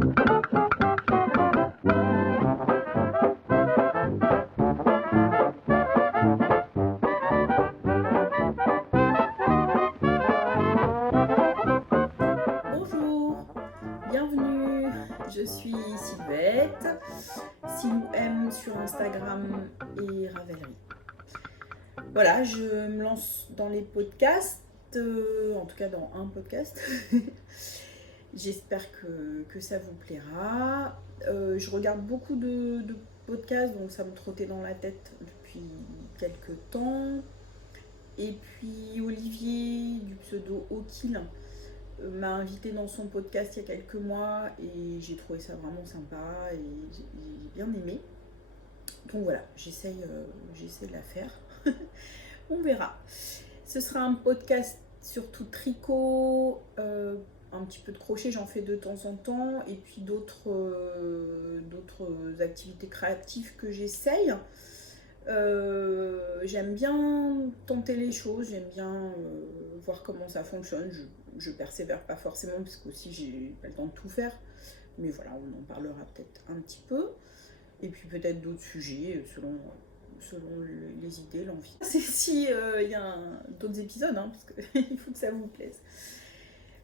Bonjour, bienvenue, je suis Sylvette, Silou sur Instagram et Ravelry. Voilà, je me lance dans les podcasts, en tout cas dans un podcast. J'espère que ça vous plaira. Je regarde beaucoup de podcasts, donc ça me trottait dans la tête depuis quelques temps. Et puis Olivier du pseudo Okil m'a invité dans son podcast il y a quelques mois et j'ai trouvé ça vraiment sympa et j'ai bien aimé. Donc voilà, j'essaye de la faire. On verra. Ce sera un podcast surtout tricot, un petit peu de crochet, j'en fais de temps en temps, et puis d'autres activités créatives que j'essaye. J'aime bien tenter les choses, j'aime bien voir comment ça fonctionne. Je persévère pas forcément parce qu'aussi j'ai pas le temps de tout faire, mais voilà, on en parlera peut-être un petit peu. Et puis peut-être d'autres sujets selon les idées, l'envie. C'est si il y a d'autres épisodes, hein, parce qu'il faut que ça vous plaise.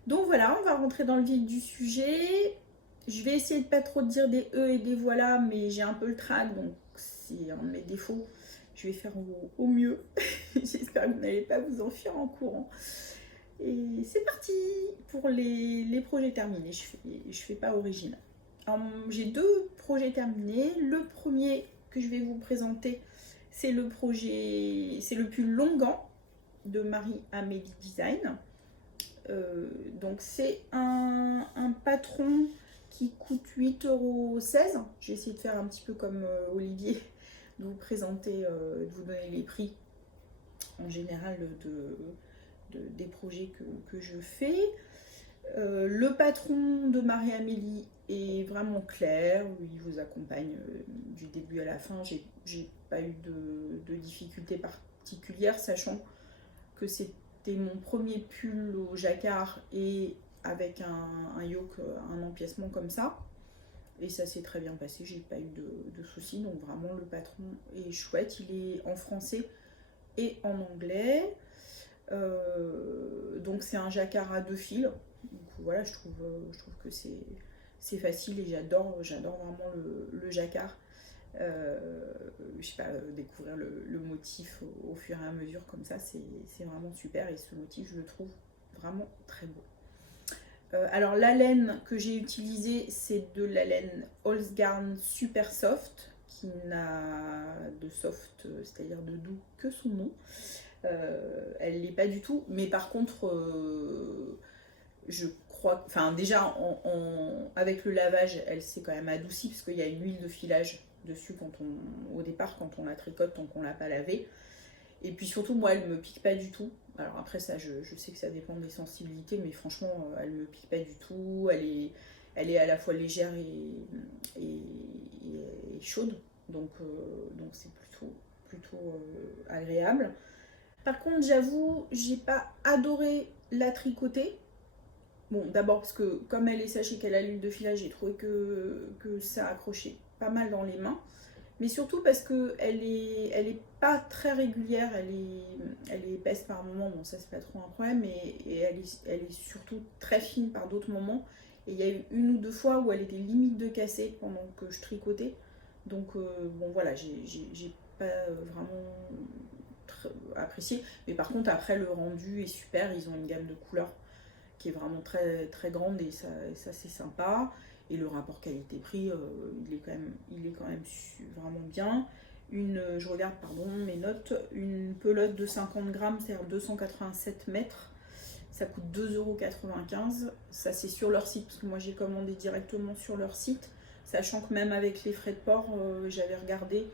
Donc voilà, on va rentrer dans le vif du sujet. Je vais essayer de pas trop dire des et des voilà, mais j'ai un peu le trac, donc c'est un de mes défauts. Je vais faire au mieux. J'espère que vous n'allez pas vous enfuir en courant. Et c'est parti pour les projets terminés. Je fais pas original. J'ai 2 projets terminés. Le premier que je vais vous présenter, c'est le pull longan de Marie-Amélie Design. Donc c'est un patron qui coûte 8,16 €. J'ai essayé de faire un petit peu comme Olivier, de vous présenter, de vous donner les prix en général des projets que je fais. Le patron de Marie-Amélie est vraiment clair, il vous accompagne du début à la fin. J'ai pas eu de difficultés particulières, sachant que c'était mon premier pull au jacquard et avec un yoke, un empiècement comme ça. Et ça s'est très bien passé, j'ai pas eu de soucis. Donc vraiment le patron est chouette, il est en français et en anglais. Donc c'est un jacquard à 2 fils. Donc voilà, je trouve que c'est facile et j'adore vraiment le jacquard. Je sais pas, découvrir le motif au fur et à mesure comme ça, c'est vraiment super. Et ce motif, je le trouve vraiment très beau. Alors la laine que j'ai utilisée, c'est de la laine Holzgarn Super Soft, qui n'a de soft, c'est-à-dire de doux, que son nom. Elle l'est pas du tout, mais par contre je crois, enfin déjà avec le lavage elle s'est quand même adoucie parce qu'il y a une huile de filage dessus au départ quand on la tricote tant qu'on l'a pas lavée. Et puis surtout moi elle me pique pas du tout. Alors après ça je sais que ça dépend des sensibilités, mais franchement elle me pique pas du tout. Elle est à la fois légère et chaude, donc c'est plutôt agréable. Par contre, j'avoue, j'ai pas adoré la tricoter. Bon, d'abord parce que comme elle est sèche et qu'elle a l'huile de filage, j'ai trouvé que ça accrochait pas mal dans les mains. Mais surtout parce qu'elle est pas très régulière, elle est épaisse par moments, bon ça c'est pas trop un problème, et elle est surtout très fine par d'autres moments. Et il y a eu 1 ou 2 fois où elle était limite de casser pendant que je tricotais. Donc bon voilà, j'ai pas vraiment apprécié. Mais par contre après le rendu est super, ils ont une gamme de couleurs qui est vraiment très, très grande et ça c'est sympa. Et le rapport qualité-prix, il est quand même vraiment bien. Je regarde mes notes, une pelote de 50 grammes, c'est-à-dire 287 mètres, ça coûte 2,95 €. Ça c'est sur leur site, parce que moi j'ai commandé directement sur leur site, sachant que même avec les frais de port, j'avais regardé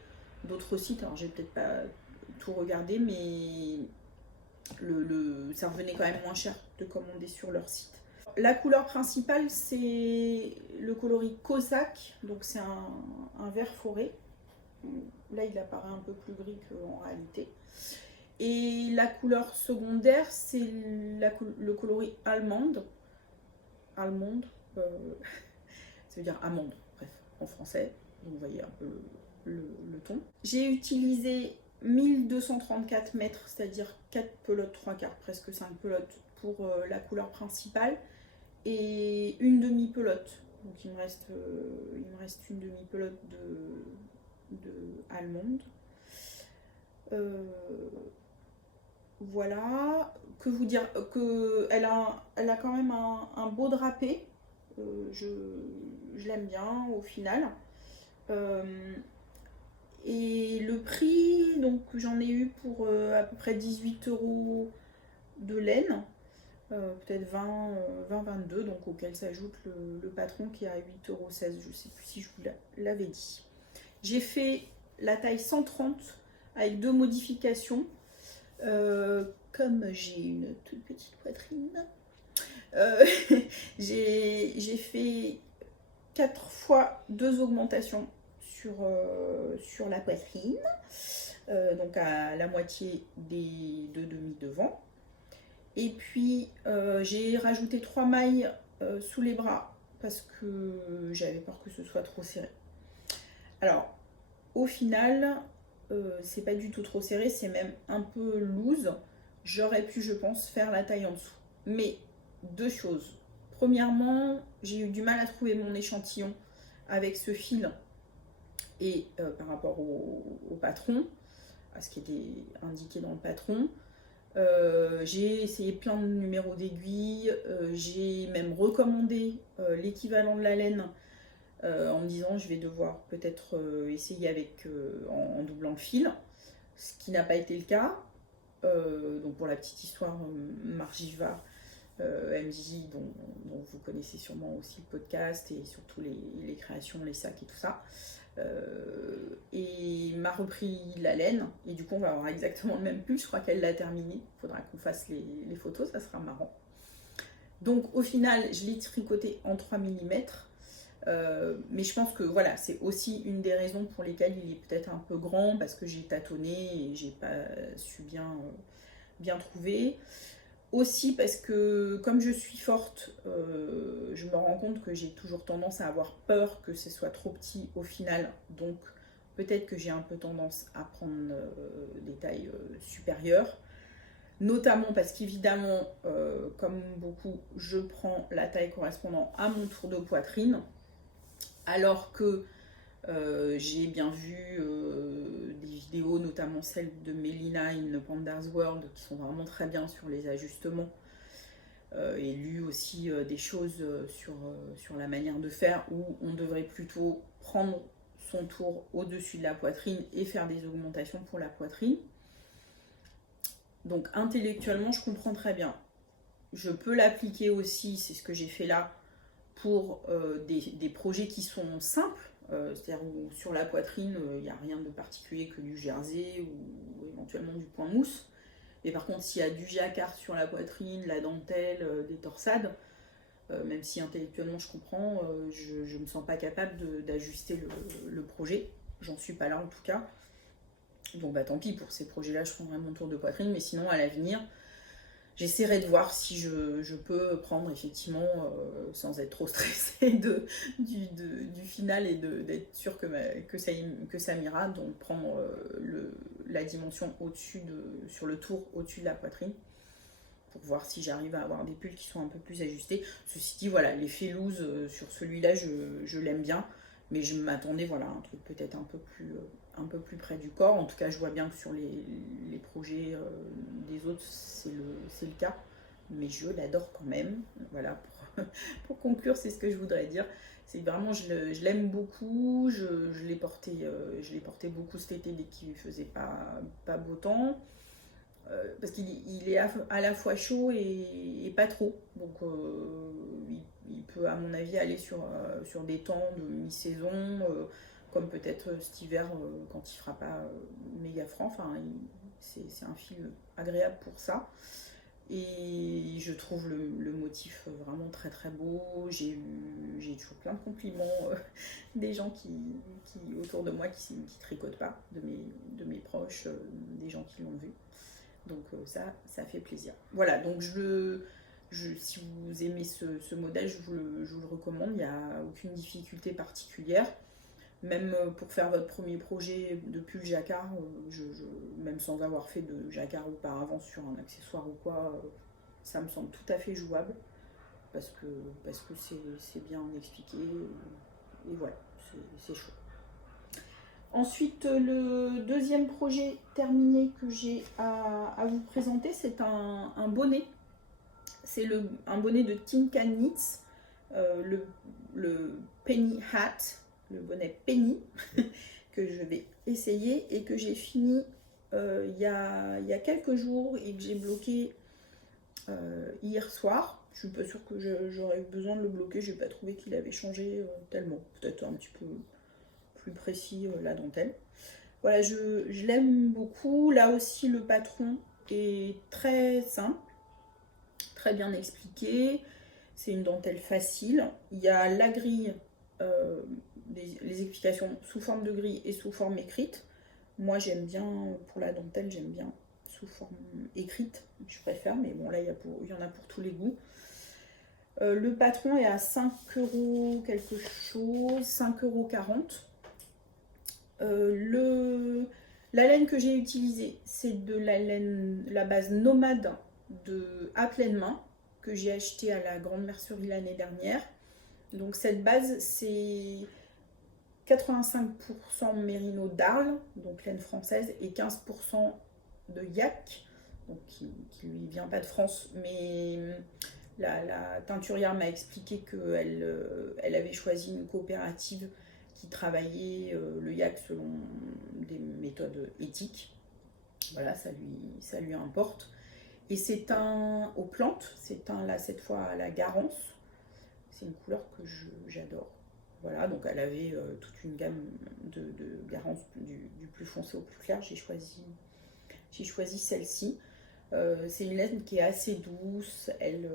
d'autres sites, alors j'ai peut-être pas tout regardé, mais ça revenait quand même moins cher de commander sur leur site. La couleur principale, c'est le coloris Cosaque, donc c'est un vert forêt. Là, il apparaît un peu plus gris qu'en réalité. Et la couleur secondaire, c'est le coloris allemande. ça veut dire amande, bref, en français. Donc vous voyez un peu le ton. J'ai utilisé 1234 mètres, c'est-à-dire 4 pelotes 3/4, presque 5 pelotes pour la couleur principale et une demi-pelote. Donc il me reste une demi-pelote de allemande. Voilà, que vous dire, elle a quand même un beau drapé, je l'aime bien au final. Et le prix, donc j'en ai eu pour à peu près 18 € de laine, peut-être 20-22, donc auquel s'ajoute le patron qui est à 8,16 €, je ne sais plus si je vous l'avais dit. J'ai fait la taille 130 avec 2 modifications. Comme j'ai une toute petite poitrine, j'ai fait 4 fois 2 augmentations sur la poitrine, donc à la moitié des 2 demi devant. Et puis j'ai rajouté 3 mailles sous les bras parce que j'avais peur que ce soit trop serré. Alors au final, c'est pas du tout trop serré, c'est même un peu loose. J'aurais pu, je pense, faire la taille en dessous. Mais 2 choses. Premièrement, j'ai eu du mal à trouver mon échantillon avec ce fil et par rapport au patron, à ce qui était indiqué dans le patron. J'ai essayé plein de numéros d'aiguille, j'ai même recommandé l'équivalent de la laine en me disant je vais devoir peut-être essayer avec en doublant le fil, ce qui n'a pas été le cas. Donc pour la petite histoire, Margiva MJ, dont vous connaissez sûrement aussi le podcast et surtout les créations, les sacs et tout ça, et m'a repris la laine, et du coup on va avoir exactement le même pull. Je crois qu'elle l'a terminé, il faudra qu'on fasse les photos, ça sera marrant. Donc au final je l'ai tricoté en 3 mm, mais je pense que voilà, c'est aussi une des raisons pour lesquelles il est peut-être un peu grand, parce que j'ai tâtonné et j'ai pas su bien trouver. Aussi parce que comme je suis forte, je me rends compte que j'ai toujours tendance à avoir peur que ce soit trop petit au final. Donc peut-être que j'ai un peu tendance à prendre des tailles supérieures. Notamment parce qu'évidemment, comme beaucoup, je prends la taille correspondant à mon tour de poitrine. Alors que j'ai bien vu des vidéos, notamment celle de Mélina in the Panda's World, qui sont vraiment très bien sur les ajustements, et lu aussi des choses sur la manière de faire, où on devrait plutôt prendre son tour au-dessus de la poitrine et faire des augmentations pour la poitrine. Donc intellectuellement, je comprends très bien. Je peux l'appliquer aussi, c'est ce que j'ai fait là, pour des projets qui sont simples, c'est-à-dire où sur la poitrine, il n'y a rien de particulier que du jersey ou éventuellement du point mousse. Mais par contre, s'il y a du jacquard sur la poitrine, la dentelle, des torsades, même si intellectuellement je comprends, je ne me sens pas capable d'ajuster le projet. J'en suis pas là en tout cas. Donc bah tant pis, pour ces projets-là, je prendrai mon tour de poitrine, mais sinon à l'avenir, j'essaierai de voir si je peux prendre effectivement, sans être trop stressée du final et d'être sûre que ça m'ira, donc prendre la dimension au-dessus sur le tour au-dessus de la poitrine, pour voir si j'arrive à avoir des pulls qui sont un peu plus ajustés. Ceci dit, voilà, l'effet loose sur celui-là, je l'aime bien, mais je m'attendais, voilà, à un truc peut-être un peu plus près du corps. En tout cas, je vois bien que sur les projets des autres, c'est le cas, mais je l'adore quand même. Voilà, pour conclure, c'est ce que je voudrais dire. C'est vraiment, je l'aime beaucoup, je l'ai porté beaucoup cet été dès qu'il ne faisait pas beau temps. Parce qu'il est à la fois chaud et pas trop. Donc il peut à mon avis aller sur des temps de mi-saison, comme peut-être cet hiver quand il fera pas méga froid. Enfin, c'est un fil agréable pour ça. Et je trouve le motif vraiment très très beau. J'ai toujours plein de compliments des gens qui autour de moi qui tricotent pas, de mes proches, des gens qui l'ont vu. Donc ça fait plaisir. Voilà, donc je si vous aimez ce modèle, je vous le recommande, il n'y a aucune difficulté particulière. Même pour faire votre premier projet de pull jacquard, même sans avoir fait de jacquard auparavant sur un accessoire ou quoi, ça me semble tout à fait jouable parce que c'est bien expliqué et voilà, c'est chaud. Ensuite, le deuxième projet terminé que j'ai à vous présenter, c'est un bonnet. C'est un bonnet de Tin Can Knits, le Penny Hat, le bonnet Penny, que je vais essayer et que j'ai fini il y a quelques jours et que j'ai bloqué hier soir. Je suis pas sûre que j'aurais eu besoin de le bloquer, j'ai pas trouvé qu'il avait changé tellement. Peut-être un petit peu plus précis la dentelle. Voilà, je l'aime beaucoup. Là aussi, le patron est très simple, très bien expliqué. C'est une dentelle facile. Il y a la grille, les explications sous forme de grille et sous forme écrite. Moi, j'aime bien, pour la dentelle, j'aime bien sous forme écrite. Je préfère, mais bon, là, il y en a pour tous les goûts. Le patron est à 5 € quelque chose, 5,40 €. La laine que j'ai utilisée, c'est de la base Nomade de À Pleine Main, que j'ai acheté à la grande mercerie l'année dernière. Donc cette base, c'est 85% mérino d'Arles, donc laine française, et 15% de yak, donc qui lui vient pas de France, mais la teinturière m'a expliqué qu'elle avait choisi une coopérative qui travaillait le yak selon des méthodes éthiques. Voilà, ça lui importe. Et c'est un aux plantes, c'est un là cette fois à la Garance. C'est une couleur que j'adore. Voilà, donc elle avait toute une gamme de Garance du plus foncé au plus clair. J'ai choisi celle-ci. C'est une laine qui est assez douce, elle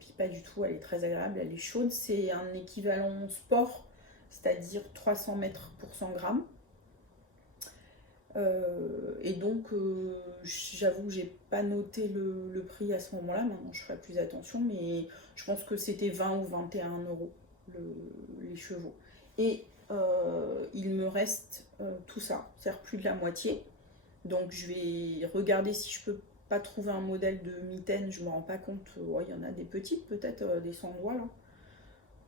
pique pas du tout, elle est très agréable, elle est chaude. C'est un équivalent sport, c'est-à-dire 300 mètres pour 100 grammes. Et donc, j'avoue que j'ai pas noté le prix à ce moment-là. Maintenant, je ferai plus attention, mais je pense que c'était 20 ou 21 € les chevaux. Et il me reste tout ça, c'est-à-dire plus de la moitié. Donc, je vais regarder si je peux pas trouver un modèle de mitaine. Je me rends pas compte. Il y en a des petites, peut-être des sans doigts là.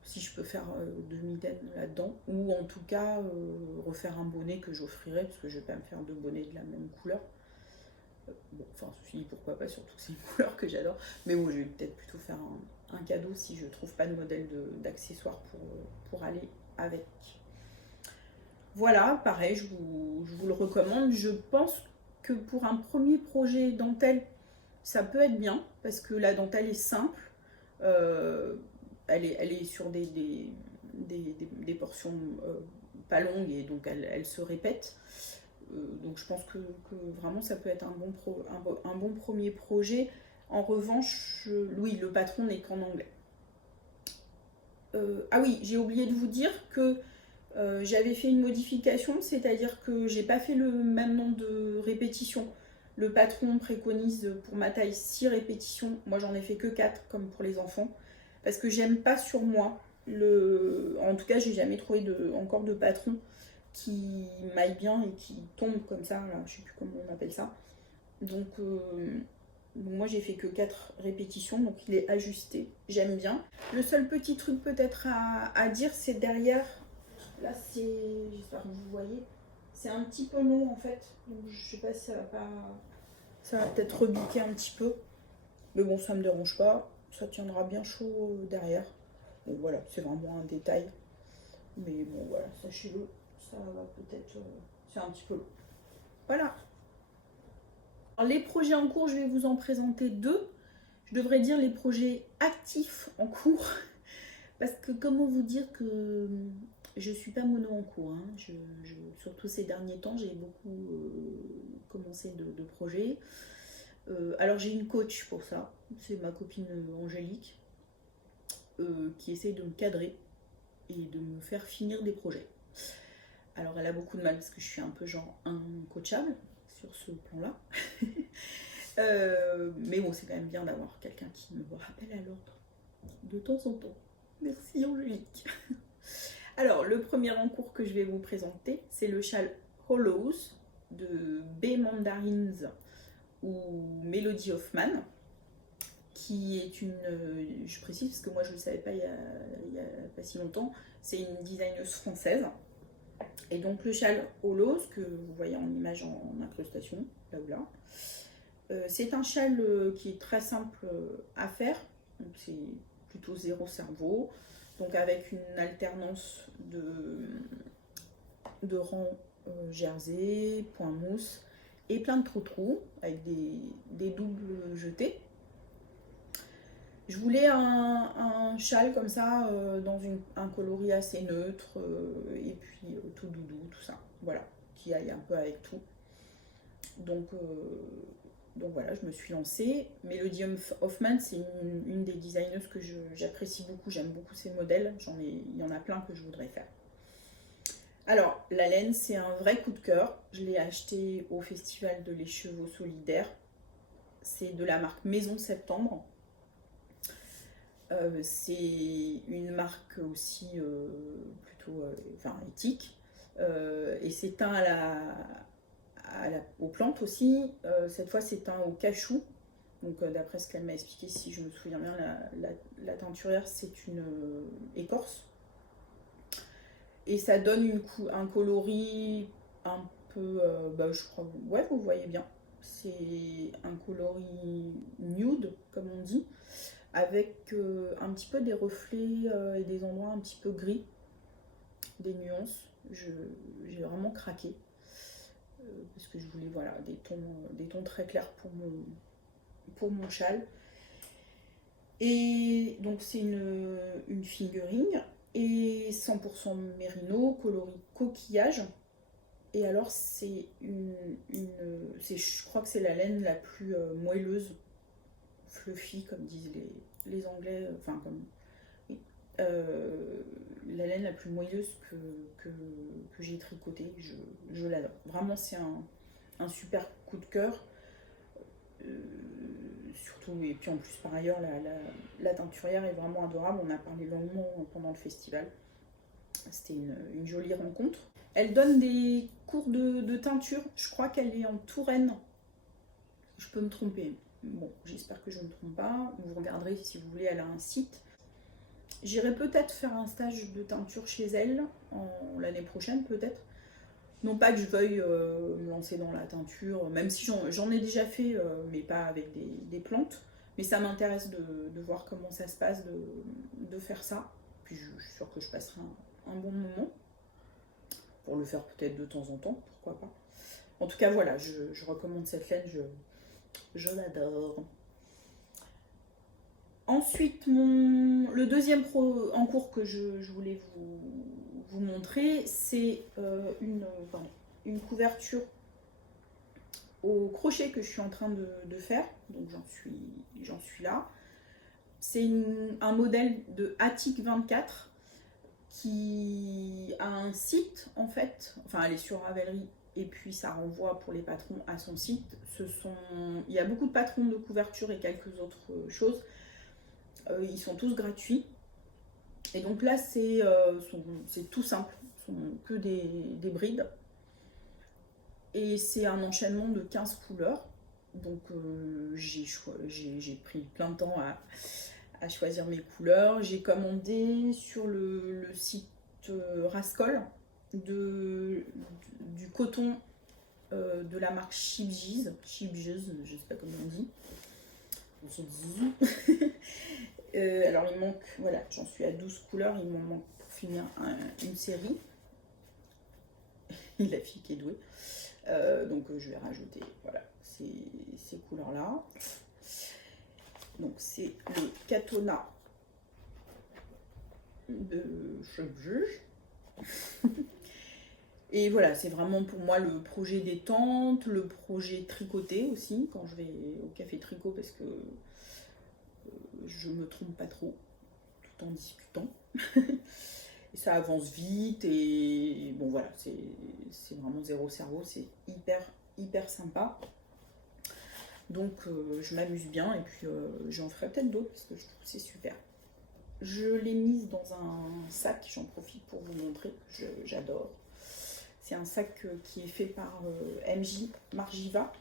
Si je peux faire de mitaine là-dedans, ou en tout cas refaire un bonnet que j'offrirai, parce que je vais pas me faire deux bonnets de la même couleur. Bon, enfin, ceci dit, pourquoi pas, surtout que c'est une couleur que j'adore. Mais bon, je vais peut-être plutôt faire un cadeau si je trouve pas de modèle d'accessoires pour aller avec. Voilà, pareil, je vous le recommande. Je pense que pour un premier projet dentelle, ça peut être bien, parce que la dentelle est simple. Elle est sur des portions pas longues et donc elle se répète. Donc je pense que vraiment ça peut être un bon premier projet. En revanche, oui, le patron n'est qu'en anglais. Ah oui, j'ai oublié de vous dire que j'avais fait une modification, c'est-à-dire que j'ai pas fait le même nombre de répétitions. Le patron préconise pour ma taille 6 répétitions. Moi, j'en ai fait que 4, comme pour les enfants. Parce que j'aime pas sur moi. En tout cas, j'ai jamais trouvé encore de patron qui m'aille bien et qui tombe comme ça. Là, je sais plus comment on appelle ça. Donc, moi, j'ai fait que 4 répétitions. Donc, il est ajusté. J'aime bien. Le seul petit truc peut-être à dire, c'est derrière. Là, j'espère que vous voyez. C'est un petit peu long en fait. Donc, je sais pas si ça va peut-être rebiquer un petit peu. Mais bon, ça me dérange pas. Ça tiendra bien chaud derrière. Bon, voilà, c'est vraiment un détail. Mais bon, voilà, sachez-le. Ça va peut-être. C'est un petit peu long. Voilà. Alors, les projets en cours, je vais vous en présenter 2. Je devrais dire les projets actifs en cours. Parce que comment vous dire que je suis pas mono en cours. Hein. Surtout ces derniers temps, j'ai beaucoup commencé de projets. Alors j'ai une coach pour ça. C'est ma copine Angélique qui essaye de me cadrer et de me faire finir des projets. Alors elle a beaucoup de mal parce que je suis un peu genre incoachable sur ce plan-là. Mais bon, c'est quand même bien d'avoir quelqu'un qui me rappelle à l'ordre de temps en temps. Merci Angélique. Alors, le premier encours que je vais vous présenter, c'est le châle Hollows de B. Mandarins ou Melody Hoffman, qui est une, je précise parce que moi je ne le savais pas il y a pas si longtemps, c'est une designeuse française. Et donc le châle Hollows, que vous voyez en image en incrustation, là ou là, c'est un châle qui est très simple à faire, c'est plutôt zéro cerveau, donc avec une alternance de rangs jersey, point mousse et plein de trous avec des doubles jetés. Je voulais un châle comme ça, dans un coloris assez neutre, et puis tout doudou, tout ça. Voilà, qui aille un peu avec tout. Donc voilà, je me suis lancée. Melody Hoffman, c'est une des designers que j'apprécie beaucoup. J'aime beaucoup ses modèles. Il y en a plein que je voudrais faire. Alors, la laine, c'est un vrai coup de cœur. Je l'ai acheté au Festival de l'Écheveau Solidaire. C'est de la marque Maison Septembre. C'est une marque aussi plutôt éthique, et c'est teint aux plantes aussi. Cette fois c'est teint au cachou, donc d'après ce qu'elle m'a expliqué, si je me souviens bien, la teinturière c'est une écorce, et ça donne un coloris un peu, je crois, ouais, vous voyez bien, c'est un coloris nude comme on dit, avec un petit peu des reflets et des endroits un petit peu gris, des nuances. J'ai vraiment craqué parce que je voulais des tons très clairs pour mon châle. Et donc c'est une fingering et 100% mérino, coloris coquillage. Et alors je crois que c'est la laine la plus moelleuse, fluffy comme disent les Anglais, enfin comme oui, la laine la plus moelleuse que j'ai tricotée, je l'adore. Vraiment c'est un super coup de cœur, surtout, et puis en plus par ailleurs la teinturière est vraiment adorable, on a parlé longuement pendant le festival, c'était une jolie rencontre. Elle donne des cours de teinture, je crois qu'elle est en Touraine, je peux me tromper. Bon, j'espère que je ne me trompe pas. Vous regarderez si vous voulez, elle a un site. J'irai peut-être faire un stage de teinture chez elle l'année prochaine, peut-être. Non pas que je veuille me lancer dans la teinture, même si j'en ai déjà fait, mais pas avec des plantes. Mais ça m'intéresse de voir comment ça se passe, de faire ça. Puis je suis sûre que je passerai un bon moment. Pour le faire peut-être de temps en temps, pourquoi pas. En tout cas, voilà, je recommande cette laine, je l'adore. Ensuite, le deuxième encours que je voulais vous montrer, c'est une couverture au crochet que je suis en train de faire. Donc j'en suis là. C'est un modèle de Attic 24 qui a un site en fait. Enfin, elle est sur Ravelry. Et puis ça renvoie pour les patrons à son site. Il y a beaucoup de patrons de couverture et quelques autres choses. Ils sont tous gratuits. Et donc là, c'est tout simple. Ce sont que des brides. Et c'est un enchaînement de 15 couleurs. Donc j'ai pris plein de temps à choisir mes couleurs. J'ai commandé sur le site Rascol du coton de la marque Chibjiz, je sais pas comment on dit. Alors il manque, voilà, j'en suis à 12 couleurs, il m'en manque pour finir une série. La fille qui est douée. Donc je vais rajouter voilà, ces couleurs là. Donc c'est le Katona de Chibjiz. Et voilà, c'est vraiment pour moi le projet détente, le projet tricoté aussi, quand je vais au café tricot, parce que je me trompe pas trop, tout en discutant. Et ça avance vite, et bon voilà, c'est vraiment zéro cerveau, c'est hyper sympa. Donc je m'amuse bien et puis j'en ferai peut-être d'autres parce que je trouve que c'est super. Je l'ai mise dans un sac, j'en profite pour vous montrer, j'adore. C'est un sac qui est fait par MJ Margiva,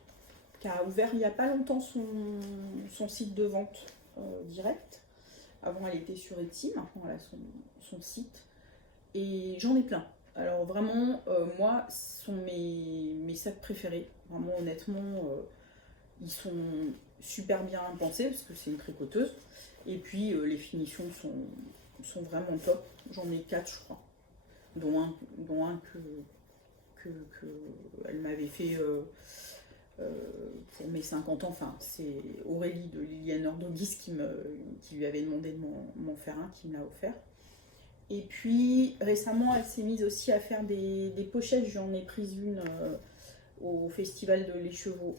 qui a ouvert il n'y a pas longtemps son site de vente direct. Avant elle était sur Etsy, maintenant elle a son site. Et j'en ai plein. Alors vraiment, moi, ce sont mes sacs préférés. Vraiment honnêtement, ils sont super bien pensés parce que c'est une tricoteuse. Et puis les finitions sont vraiment top. J'en ai 4 je crois. Dont un que elle m'avait fait pour mes 50 ans. Enfin, c'est Aurélie de Liliane Ordogis qui lui avait demandé de m'en faire un, qui me l'a offert. Et puis récemment, elle s'est mise aussi à faire des pochettes. J'en ai prise une au festival de l'écheveau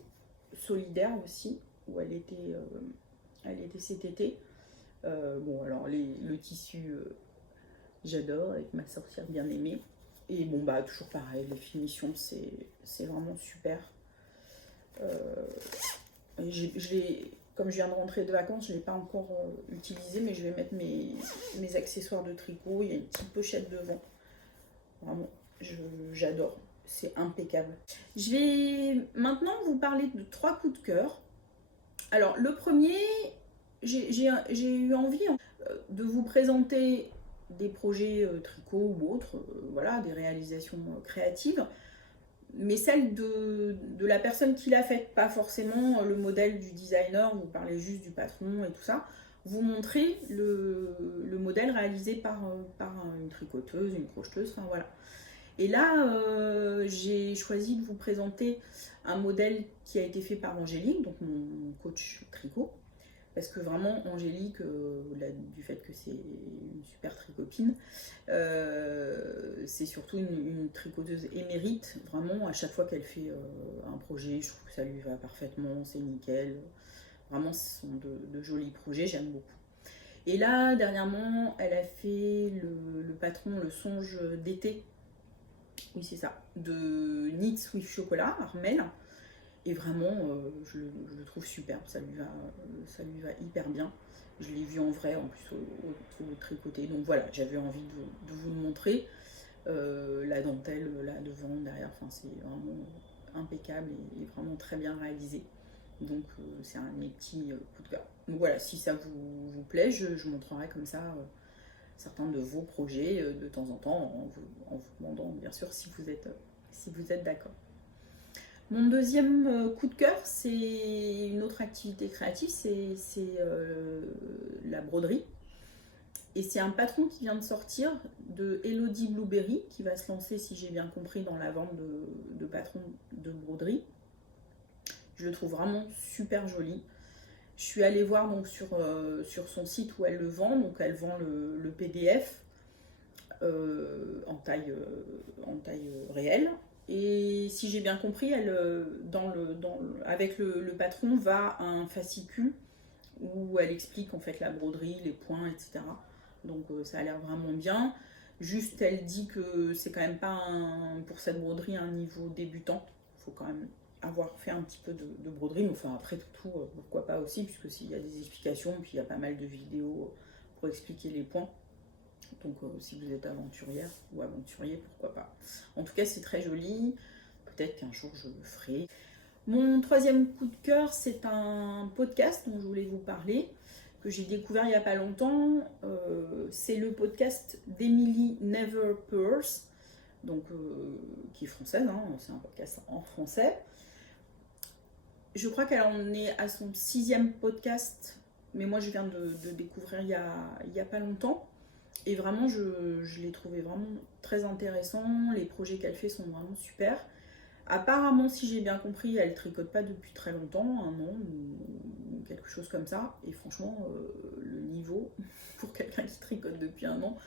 solidaire aussi, où elle était cet été. Bon, alors le tissu, j'adore, avec ma sorcière bien aimée. Et bon, bah, toujours pareil, les finitions, c'est vraiment super. Comme je viens de rentrer de vacances, je ne l'ai pas encore utilisé, mais je vais mettre mes accessoires de tricot. Il y a une petite pochette devant. Vraiment, j'adore. C'est impeccable. Je vais maintenant vous parler de 3 coups de cœur. Alors, le premier, j'ai eu envie de vous présenter des projets tricot ou autres, voilà, des réalisations créatives, mais celle de la personne qui l'a faite, pas forcément le modèle du designer, vous parlez juste du patron et tout ça. Vous montrez le modèle réalisé par une tricoteuse, une crocheteuse, enfin voilà. Et là, j'ai choisi de vous présenter un modèle qui a été fait par Angélique, donc mon coach tricot, parce que vraiment Angélique, au-delà du fait que c'est une super tricopine, c'est surtout une tricoteuse émérite. Vraiment, à chaque fois qu'elle fait un projet, je trouve que ça lui va parfaitement, c'est nickel. Vraiment, ce sont de jolis projets, j'aime beaucoup. Et là, dernièrement, elle a fait le patron, le songe d'été, oui c'est ça, de Knits with Chocolat, Armel. Et vraiment, je le trouve superbe, ça lui va hyper bien. Je l'ai vu en vrai, en plus au tricoté. Donc voilà, j'avais envie de vous le montrer. La dentelle, là devant, derrière, enfin, c'est vraiment impeccable et vraiment très bien réalisé. Donc c'est un de mes petits coups de cœur. Donc voilà, si ça vous plaît, je montrerai comme ça certains de vos projets de temps en temps, en vous demandant bien sûr si vous êtes d'accord. Mon deuxième coup de cœur, c'est une autre activité créative, c'est la broderie. Et c'est un patron qui vient de sortir de Elodie Blueberry, qui va se lancer, si j'ai bien compris, dans la vente de patrons de broderie. Je le trouve vraiment super joli. Je suis allée voir donc sur son site où elle le vend. Donc elle vend le PDF en taille réelle. Et si j'ai bien compris, elle, avec le patron, va à un fascicule où elle explique en fait la broderie, les points, etc. Donc ça a l'air vraiment bien. Juste, elle dit que c'est quand même pas pour cette broderie un niveau débutant. Il faut quand même avoir fait un petit peu de broderie, mais enfin après tout, pourquoi pas aussi, puisque s'il y a des explications, puis il y a pas mal de vidéos pour expliquer les points. Donc si vous êtes aventurière ou aventurier, pourquoi pas. En tout cas, c'est très joli. Peut-être qu'un jour je le ferai. Mon troisième coup de cœur, c'est un podcast dont je voulais vous parler, que j'ai découvert il n'y a pas longtemps. C'est le podcast d'Emily Never Pearls, donc, qui est française, hein, c'est un podcast en français. Je crois qu'elle en est à son 6e podcast, mais moi je viens de découvrir il y a pas longtemps. Et vraiment, je l'ai trouvé vraiment très intéressant. Les projets qu'elle fait sont vraiment super. Apparemment, si j'ai bien compris, elle tricote pas depuis très longtemps, un an ou quelque chose comme ça. Et franchement, le niveau pour quelqu'un qui tricote depuis un an,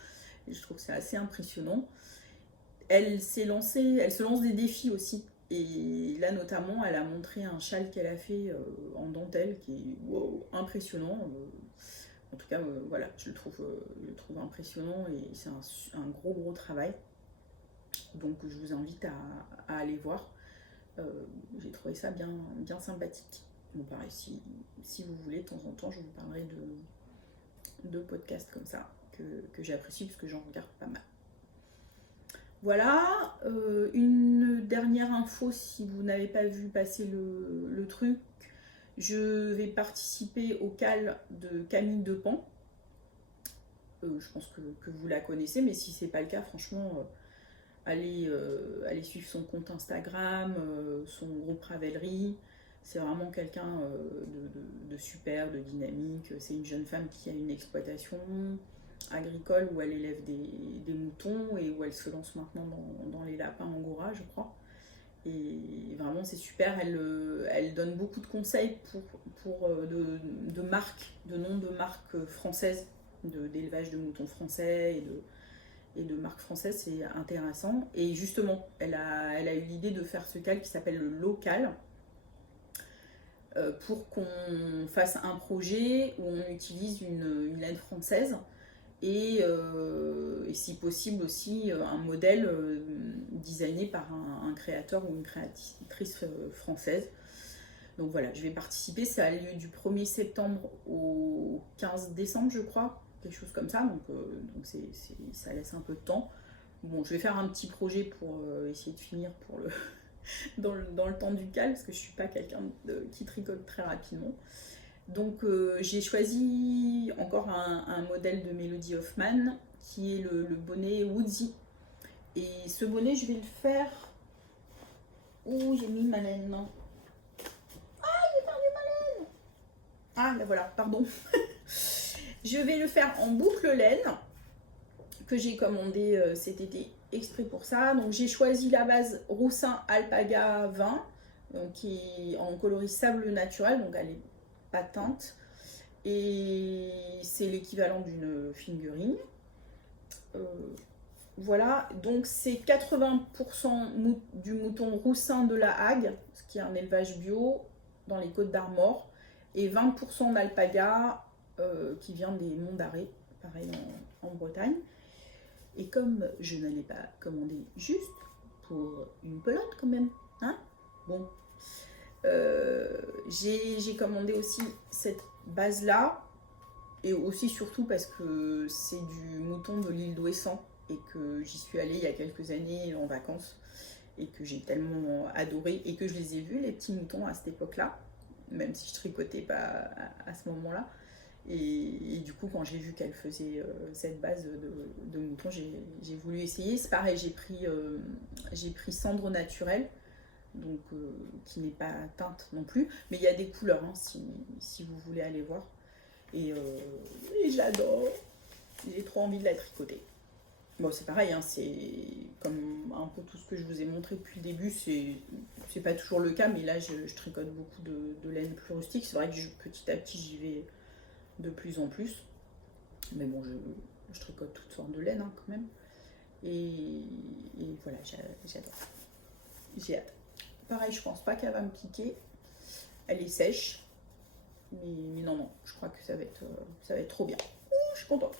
je trouve que c'est assez impressionnant. Elle se lance des défis aussi. Et là, notamment, elle a montré un châle qu'elle a fait en dentelle qui est wow, impressionnant. En tout cas, voilà, je le trouve impressionnant et c'est un gros travail. Donc je vous invite à aller voir. J'ai trouvé ça bien sympathique. Bon, pareil, si vous voulez, de temps en temps, je vous parlerai de podcasts comme ça, que j'apprécie parce que j'en regarde pas mal. Voilà, une dernière info si vous n'avez pas vu passer le truc. Je vais participer au CAL de Camille Depan. Je pense que vous la connaissez, mais si c'est pas le cas, franchement, allez suivre son compte Instagram, son groupe Ravelry. C'est vraiment quelqu'un de super, de dynamique. C'est une jeune femme qui a une exploitation agricole où elle élève des moutons et où elle se lance maintenant dans les lapins angora, je crois. Et vraiment, c'est super. Elle donne beaucoup de conseils de marques, de noms de marques françaises, d'élevage de moutons français et de marques françaises. C'est intéressant. Et justement, elle a eu l'idée de faire ce cal qui s'appelle le local, pour qu'on fasse un projet où on utilise une laine française et si possible aussi un modèle designé par un créateur ou une créatrice française. Donc voilà, je vais participer, ça a lieu du 1er septembre au 15 décembre je crois, quelque chose comme ça, donc ça laisse un peu de temps. Bon, je vais faire un petit projet pour essayer de finir pour dans le temps du cal, parce que je suis pas quelqu'un qui tricote très rapidement. Donc j'ai choisi encore un modèle de Melody Hoffman qui est le bonnet Woodsy. Et ce bonnet, je vais le faire... Où j'ai mis ma laine? Ah, j'ai perdu ma laine! Ah, là voilà, pardon. Je vais le faire en boucle laine que j'ai commandé cet été exprès pour ça. Donc j'ai choisi la base Roussin Alpaga 20, donc, qui est en coloris sable naturel, donc elle est pas teinte. Et c'est l'équivalent d'une fingering. Voilà, donc c'est 80% du mouton roussin de la Hague, ce qui est un élevage bio dans les Côtes d'Armor, et 20% d'alpaga qui vient des Monts d'Arrée, pareil en Bretagne. Et comme je n'allais pas commander juste pour une pelote quand même, hein, bon, j'ai commandé aussi cette base là, et aussi surtout parce que c'est du mouton de l'île d'Ouessant et que j'y suis allée il y a quelques années en vacances et que j'ai tellement adoré et que je les ai vus les petits moutons à cette époque là, même si je tricotais pas à ce moment là. Et du coup, quand j'ai vu qu'elle faisait cette base de moutons, j'ai voulu essayer. C'est pareil, j'ai pris cendre naturelle, donc qui n'est pas teinte non plus, mais il y a des couleurs hein, si vous voulez aller voir. Et j'adore, j'ai trop envie de la tricoter. Bon, c'est pareil, hein, c'est comme un peu tout ce que je vous ai montré depuis le début, c'est pas toujours le cas, mais là je tricote beaucoup de laine plus rustique. C'est vrai que petit à petit j'y vais de plus en plus, mais bon, je tricote toutes sortes de laine hein, quand même. Et voilà, j'adore, j'ai hâte. Pareil, je pense pas qu'elle va me piquer, elle est sèche. Mais non, je crois que ça va être trop bien. Ouh, je suis contente.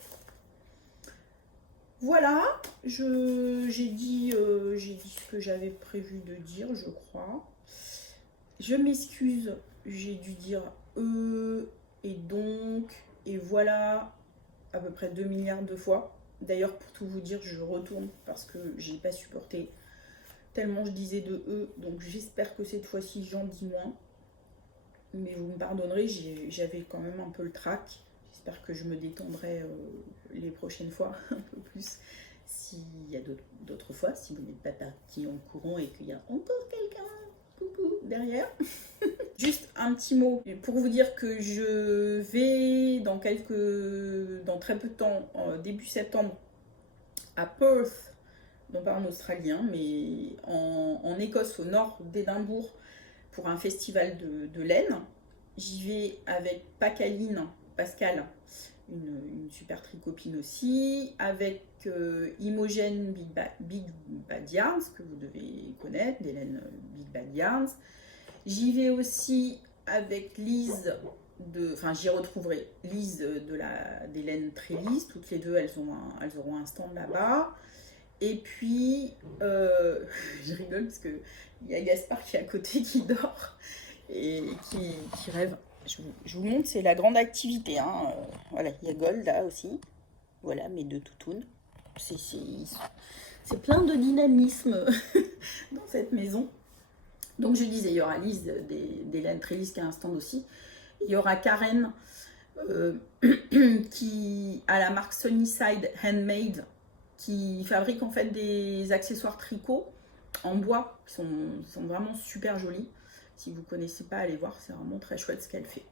Voilà, j'ai dit ce que j'avais prévu de dire, je crois. Je m'excuse, j'ai dû dire et donc, et voilà, à peu près 2 milliards de fois. D'ailleurs, pour tout vous dire, je retourne parce que j'ai pas supporté tellement je disais de donc j'espère que cette fois-ci j'en dis moins. Mais vous me pardonnerez, j'avais quand même un peu le trac. J'espère que je me détendrai les prochaines fois un peu plus. S'il y a d'autres fois, si vous n'êtes pas parti en courant et qu'il y a encore quelqu'un, coucou, derrière. Juste un petit mot pour vous dire que je vais dans très peu de temps, début septembre, à Perth, non pas en Australie, hein, mais en Écosse, au nord d'Édimbourg, pour un festival de laine. J'y vais avec Pascal, une super tricopine aussi, avec Imogen Big Bad Yarns, que vous devez connaître, des laines Big Bad Yarns. J'y vais aussi avec Lise, j'y retrouverai Lise des laines Trellis, toutes les deux elles auront un stand là-bas. Et puis, je rigole parce qu'il y a Gaspard qui est à côté qui dort. et qui rêvent. Je vous montre, c'est la grande activité. Hein. Voilà, il y a Golda aussi. Voilà, mes deux toutounes. C'est plein de dynamisme dans cette maison. Donc je disais, il y aura Lise d'Hélène Trélis qui a un stand aussi. Il y aura Karen qui a la marque Sunnyside Handmade, qui fabrique en fait des accessoires tricot en bois qui sont vraiment super jolis. Si vous ne connaissez pas, allez voir, c'est vraiment très chouette ce qu'elle fait.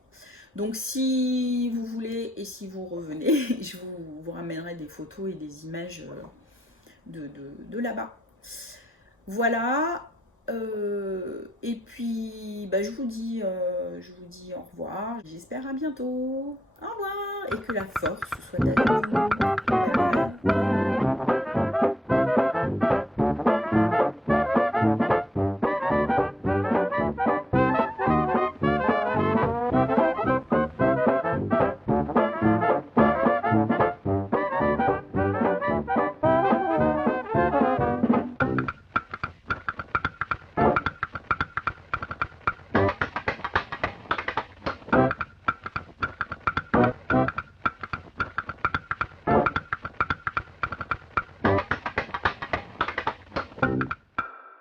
Donc si vous voulez et si vous revenez, je vous ramènerai des photos et des images de là-bas. Voilà. Et puis je vous dis au revoir. J'espère à bientôt. Au revoir et que la force soit avec vous.